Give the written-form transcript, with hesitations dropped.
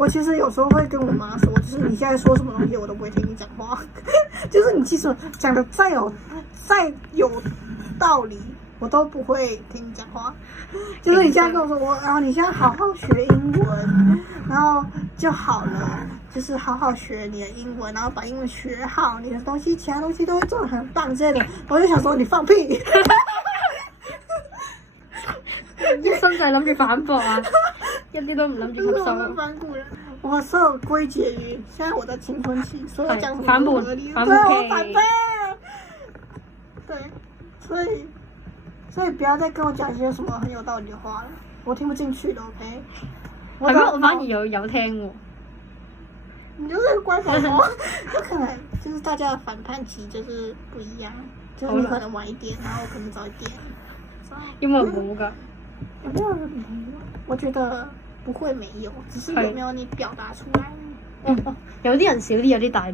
我其實有時候會跟我媽說，就是你現在說什麼東西，我都不會聽你講話。就是你其實講的再有道理，我都不會聽你講話。就是你現在跟我說然後你現在好好學英文，然後就好了。就是好好學你的英文，然後把英文學好，你的東西其他東西都會做得很棒之類的。我就想說你放屁！一心就係諗住反駁啊，一啲都唔諗住吸收。反骨人，我所有歸結於現在我的青春期，所有講什麼反叛，對，我反叛。對，所以不要再跟我講一些什麼很有道理的話了，我聽不進去的。OK？係咩？我反而有聽喎。你就是乖寶寶，有可能就是大家的反叛期就是不一樣，就是你可能晚一點，然後我可能早一點。因為冇㗎，有沒有人沒有？我覺得不會沒有，只是有沒有你表達出來。有啲人少啲，有啲大啲。